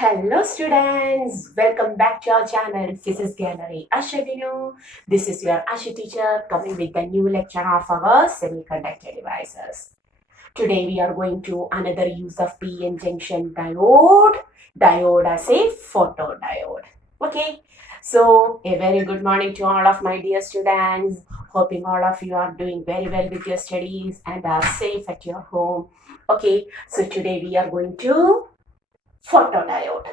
Hello students, welcome back to our channel Physics Gallery. Ashwinu. This is your Ashi teacher coming with the new lecture of our semiconductor devices. Today we are going to another use of PN junction diode as a photodiode. Okay, so a very good morning to all of my dear students. Hoping all of you are doing very well with your studies and are safe at your home. Okay, so today we are going to photodiode.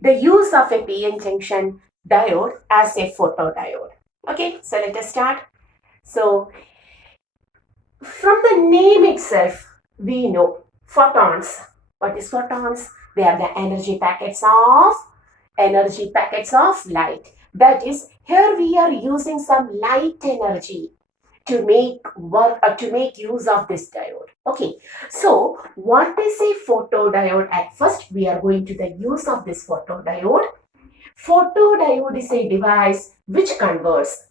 The use of a PN junction diode as a photodiode. Okay, so let us start. So, from the name itself, we know photons. What is photons? They are the energy packets of light. That is, here we are using some light energy to make use of this diode. Okay, so what is a photodiode? At first we are going to the use of this photodiode. Photodiode is a device which converts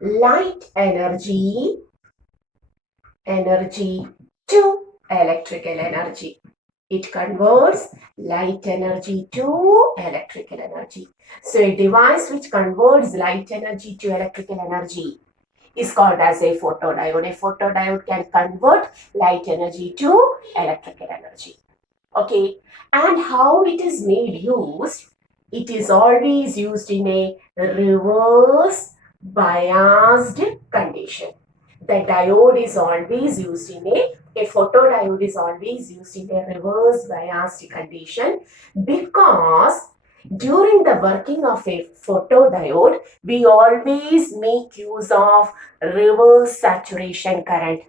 light energy to electrical energy. It converts light energy to electrical energy. So a device which converts light energy to electrical energy is called as a photodiode. A photodiode can convert light energy to electrical energy. Okay, and how it is made used? It is always used in a reverse biased condition. The diode is always used in a photodiode is always used in a reverse biased condition because during the working of a photodiode, we always make use of reverse saturation current.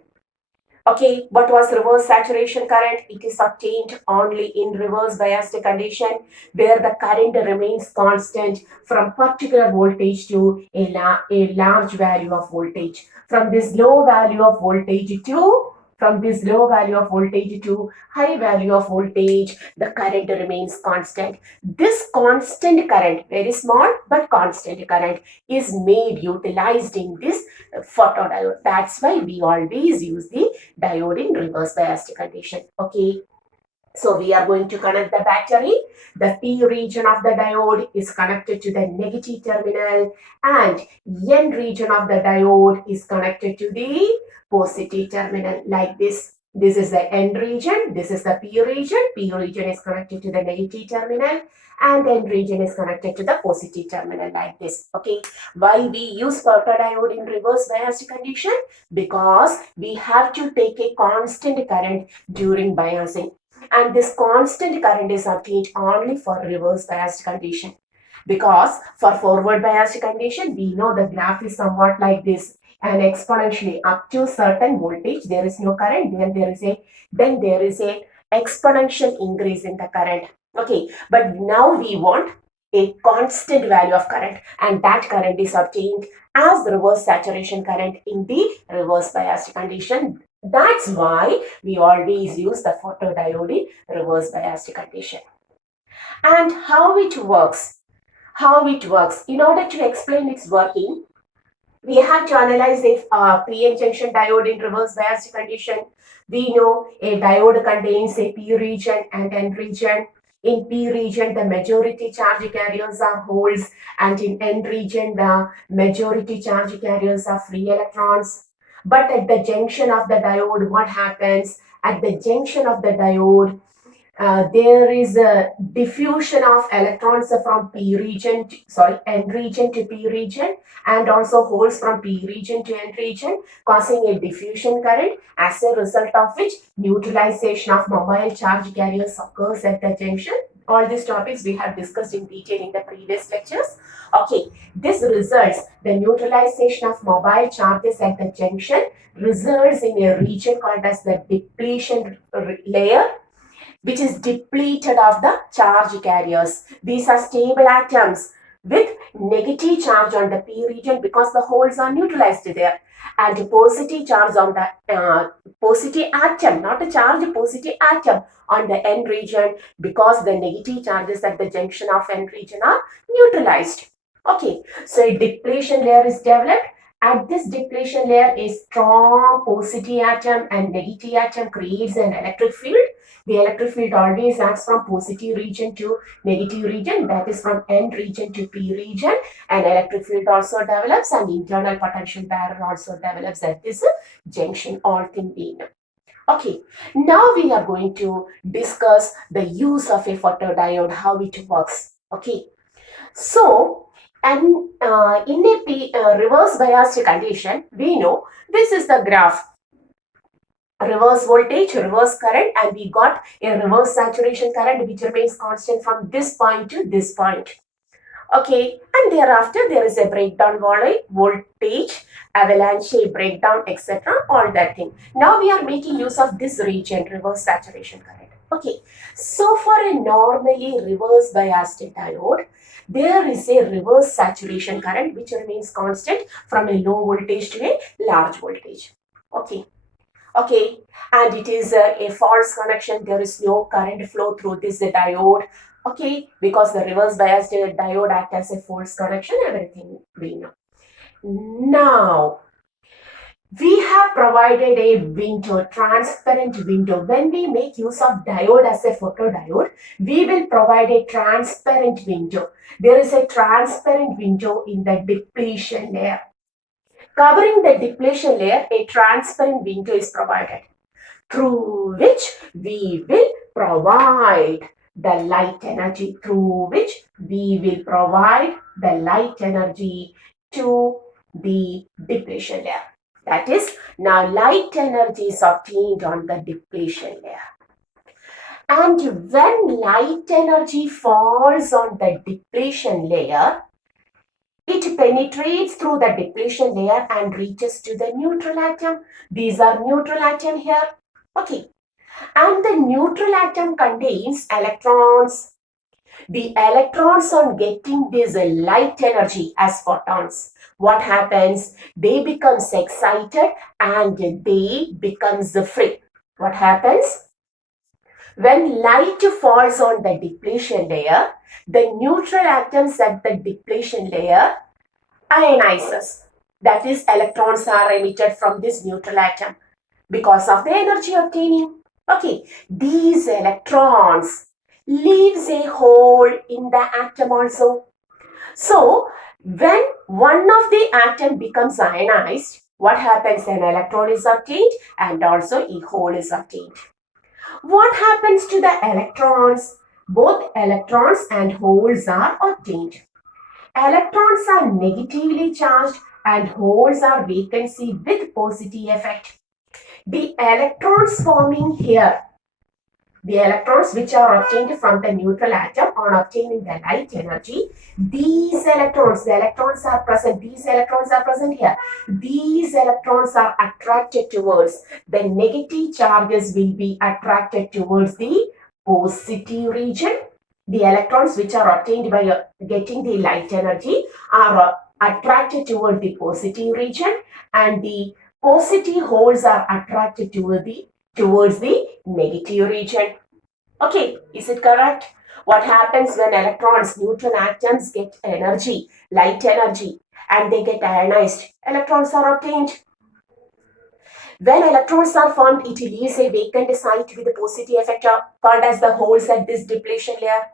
Okay, what was reverse saturation current? It is obtained only in reverse biased condition where the current remains constant from particular voltage to a large value of voltage. From this low value of voltage to high value of voltage, the current remains constant. This constant current, very small but constant current, is utilized in this photodiode. That's why we always use the diode in reverse biased condition. Okay. So we are going to connect the battery. The P region of the diode is connected to the negative terminal and N region of the diode is connected to the positive terminal like this. This is the N region, this is the P region. P region is connected to the negative terminal and N region is connected to the positive terminal like this. Okay. Why we use photodiode in reverse biased condition? Because we have to take a constant current during biasing. And this constant current is obtained only for reverse biased condition. Because for forward biased condition, we know the graph is somewhat like this and exponentially up to certain voltage, there is no current, then there is a exponential increase in the current. Okay, but now we want a constant value of current and that current is obtained as reverse saturation current in the reverse biased condition. That's why we always use the photodiode in reverse biased condition. And how it works? In order to explain its working, we have to analyze the PN junction diode in reverse biased condition. We know a diode contains a P region and N region. In P region, the majority charge carriers are holes, and in N region, the majority charge carriers are free electrons. But at the junction of the diode, what happens? At the junction of the diode, there is a diffusion of electrons from N region to P region and also holes from P region to N region, causing a diffusion current, as a result of which neutralization of mobile charge carriers occurs at the junction. All these topics we have discussed in detail in the previous lectures. Okay, the neutralization of mobile charges at the junction results in a region called as the depletion layer, which is depleted of the charge carriers. These are stable atoms with negative charge on the P region because the holes are neutralized there, and positive charge on the positive atom, not a charge, positive atom on the N region because the negative charges at the junction of N region are neutralized. Okay, so a depletion layer is developed At this depletion layer, a strong positive atom and negative atom creates an electric field. The electric field always acts from positive region to negative region, that is from N region to P region. An electric field also develops and internal potential barrier also develops at this junction, all thing we know. Okay, now we are going to discuss the use of a photodiode, how it works. Okay, so and in a reverse biased condition, we know this is the graph, reverse voltage, reverse current, and we got a reverse saturation current which remains constant from this point to this point. Okay, and thereafter there is a breakdown voltage, avalanche breakdown, etc. All that thing. Now we are making use of this region, reverse saturation current. Okay, so for a normally reverse biased diode, there is a reverse saturation current which remains constant from a low voltage to a large voltage. Okay. Okay, and it is a false connection. There is no current flow through this diode. Okay, because the reverse biased diode acts as a false connection, everything we know. Now, we have provided a window, transparent window. When we make use of diode as a photodiode, we will provide a transparent window. There is a transparent window in the depletion layer. Covering the depletion layer, a transparent window is provided, through which we will provide the light energy, to the depletion layer. That is, now light energy is obtained on the depletion layer. And when light energy falls on the depletion layer, it penetrates through the depletion layer and reaches to the neutral atom. These are neutral atom here. Okay. And the neutral atom contains electrons. The electrons on getting this light energy as photons, what happens? They becomes excited and they becomes free. What happens? When light falls on the depletion layer, the neutral atoms at the depletion layer ionizes. That is, electrons are emitted from this neutral atom because of the energy obtaining. Okay, these electrons leaves a hole in the atom also. So, when one of the atom becomes ionized, what happens? An electron is obtained and also a hole is obtained. What happens to the electrons? Both electrons and holes are obtained. Electrons are negatively charged and holes are vacancy with positive effect. The electrons forming here, the electrons which are obtained from the neutral atom on obtaining the light energy, these electrons, the electrons are present, these electrons are present here. These electrons are attracted towards, the negative charges will be attracted towards the positive region. The electrons which are obtained by getting the light energy are attracted toward the positive region, and the positive holes are attracted towards the negative region. Okay, is it correct? What happens when electrons, neutral atoms get energy, light energy, and they get ionized? Electrons are obtained. When electrons are formed, it leaves a vacant site with a positive effect called as the holes at this depletion layer.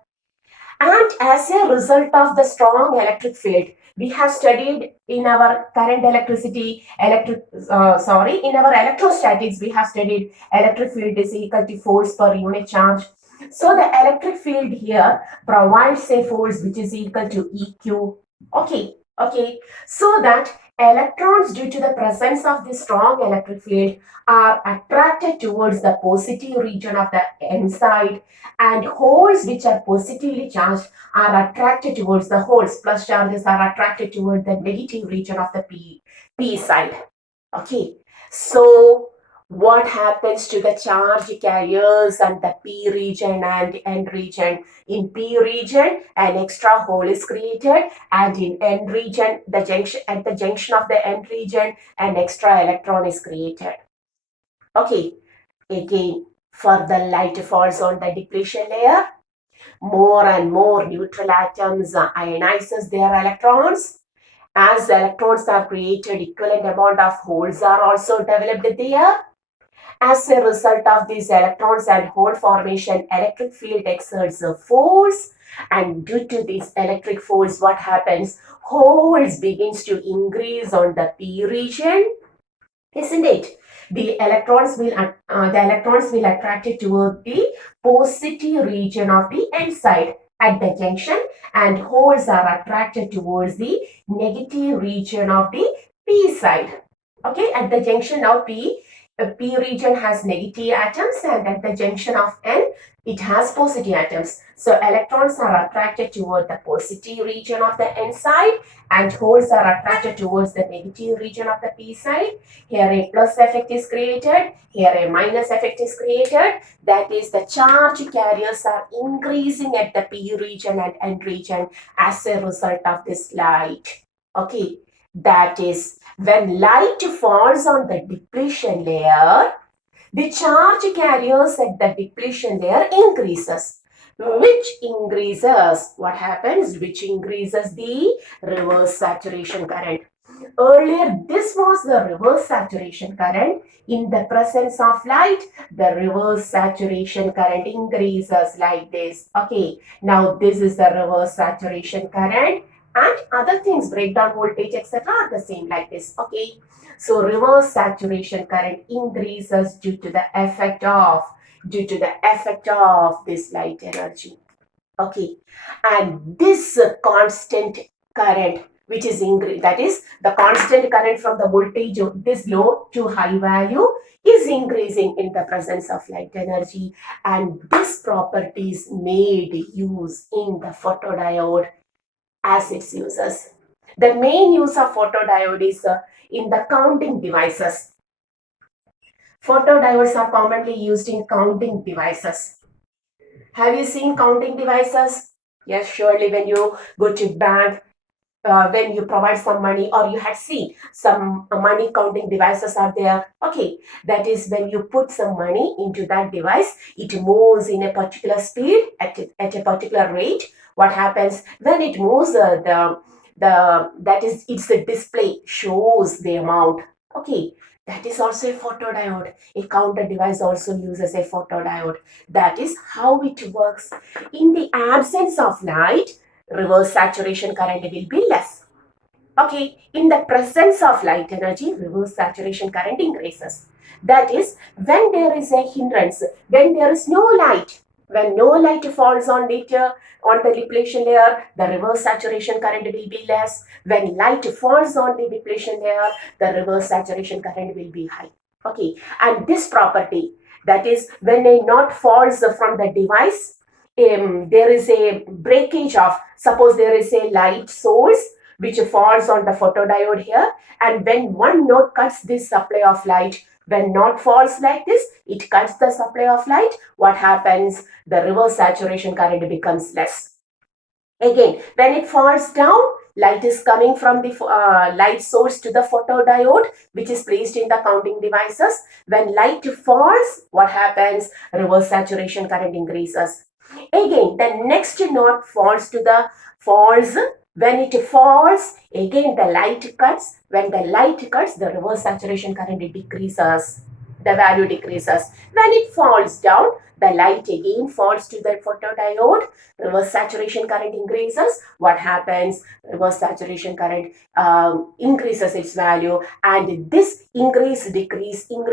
And as a result of the strong electric field, we have studied in our current in our electrostatics, we have studied electric field is equal to force per unit charge. So the electric field here provides a force which is equal to EQ. Okay. So that electrons, due to the presence of this strong electric field, are attracted towards the positive region of the N side, and holes which are positively charged are attracted towards the holes. Plus charges are attracted toward the negative region of the P side. Okay. So what happens to the charge carriers and the P region and N region? In P region, an extra hole is created, and in N region, at the junction of the N region, an extra electron is created. Okay, again, for the light falls on the depletion layer, more and more neutral atoms ionizes their electrons, As electrons are created, equivalent amount of holes are also developed there. As a result of these electrons and hole formation, electric field exerts a force, and due to this electric force, what happens? Holes begins to increase on the p region, isn't it? The electrons will attract it toward the positive region of the n side at the junction, and holes are attracted towards the negative region of the p side. Okay, at the junction of p region has negative atoms, and at the junction of n it has positive atoms. So electrons are attracted toward the positive region of the n side, and holes are attracted towards the negative region of the p side. Here a plus effect is created, here a minus effect is created. That is, the charge carriers are increasing at the p region and n region as a result of this light. Okay, that is, when light falls on the depletion layer, the charge carriers at the depletion layer increases. Which increases, what happens? Which increases the reverse saturation current. Earlier, this was the reverse saturation current. In the presence of light, the reverse saturation current increases like this. Okay, now this is the reverse saturation current, and other things, breakdown voltage, etc., are the same like this. Okay, so reverse saturation current increases due to the effect of this light energy. Okay, and this constant current, which is increase, that is, the constant current from the voltage of this low to high value is increasing in the presence of light energy, and this property is made use in the photodiode as its uses. The main use of photodiode is in the counting devices. Photodiodes are commonly used in counting devices. Have you seen counting devices? Yes, surely when you go to bank, when you provide some money, or you had seen some money counting devices are there. Okay, that is, when you put some money into that device, it moves in a particular speed at a particular rate. What happens when it moves? That is, it's a display shows the amount. Okay, that is also a photodiode. A counter device also uses a photodiode. That is how it works. In the absence of light, reverse saturation current will be less. Okay, in the presence of light energy, reverse saturation current increases. That is, when there is a hindrance, when there is no light, when no light falls on it, on the depletion layer, the reverse saturation current will be less. When light falls on the depletion layer, the reverse saturation current will be high. Okay, and this property, that is, when a knot falls from the device, there is a breakage of, suppose there is a light source which falls on the photodiode here, and when one node cuts this supply of light, when knot falls like this, it cuts the supply of light. What happens? The reverse saturation current becomes less. Again, when it falls down, light is coming from the light source to the photodiode, which is placed in the counting devices. When light falls, what happens? Reverse saturation current increases. Again, the next node falls when it falls, again the light cuts. When the light cuts, the reverse saturation current decreases. The value decreases. When it falls down, the light again falls to the photodiode. Reverse saturation current increases. What happens? Reverse saturation current increases its value, and this increase, decrease in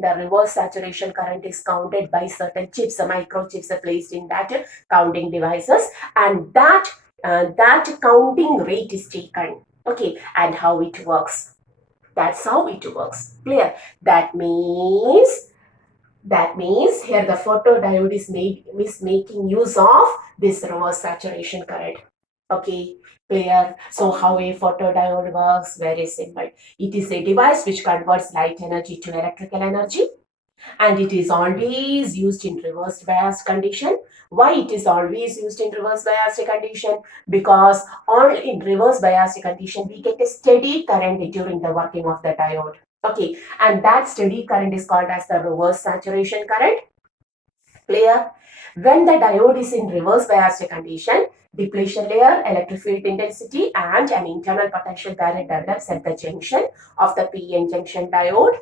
the reverse saturation current is counted by certain chips, microchips are placed in that counting devices, and that counting rate is taken. Okay, and how it works. That's how it works. Clear? That means here the photodiode is making use of this reverse saturation current. Okay, clear? So how a photodiode works? Very simple. It is a device which converts light energy to electrical energy, and it is always used in reverse biased condition. Why it is always used in reverse biased condition? Because only in reverse biased condition we get a steady current during the working of the diode. Okay, and that steady current is called as the reverse saturation current. Clear? When the diode is in reverse biased condition, Depletion layer, electric field intensity, and an internal potential current develops at the junction of the PN junction diode.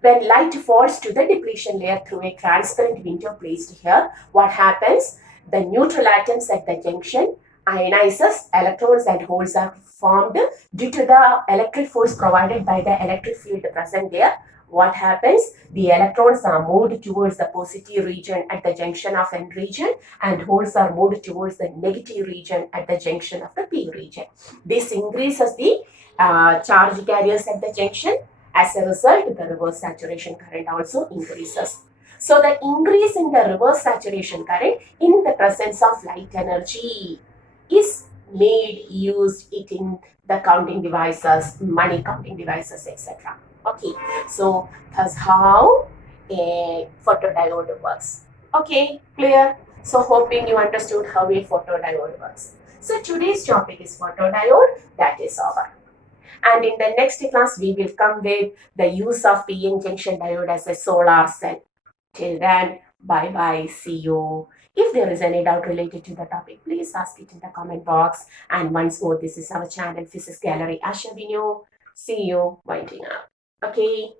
When light falls to the depletion layer through a transparent window placed here, what happens? The neutral atoms at the junction ionizes, electrons and holes are formed due to the electric force provided by the electric field present there. What happens? The electrons are moved towards the positive region at the junction of N region and holes are moved towards the negative region at the junction of the P region. This increases the charge carriers at the junction. As a result, the reverse saturation current also increases. So the increase in the reverse saturation current in the presence of light energy is made used it in the counting devices, money counting devices, etc. Okay, so that's how a photodiode works. Okay, clear? So hoping you understood how a photodiode works. So today's topic is photodiode. That is over. And in the next class, we will come with the use of PN junction diode as a solar cell. Till then, bye bye. See you. If there is any doubt related to the topic, please ask it in the comment box. And once more, this is our channel, Physics Gallery Asha Vinu. See you winding up. Okay.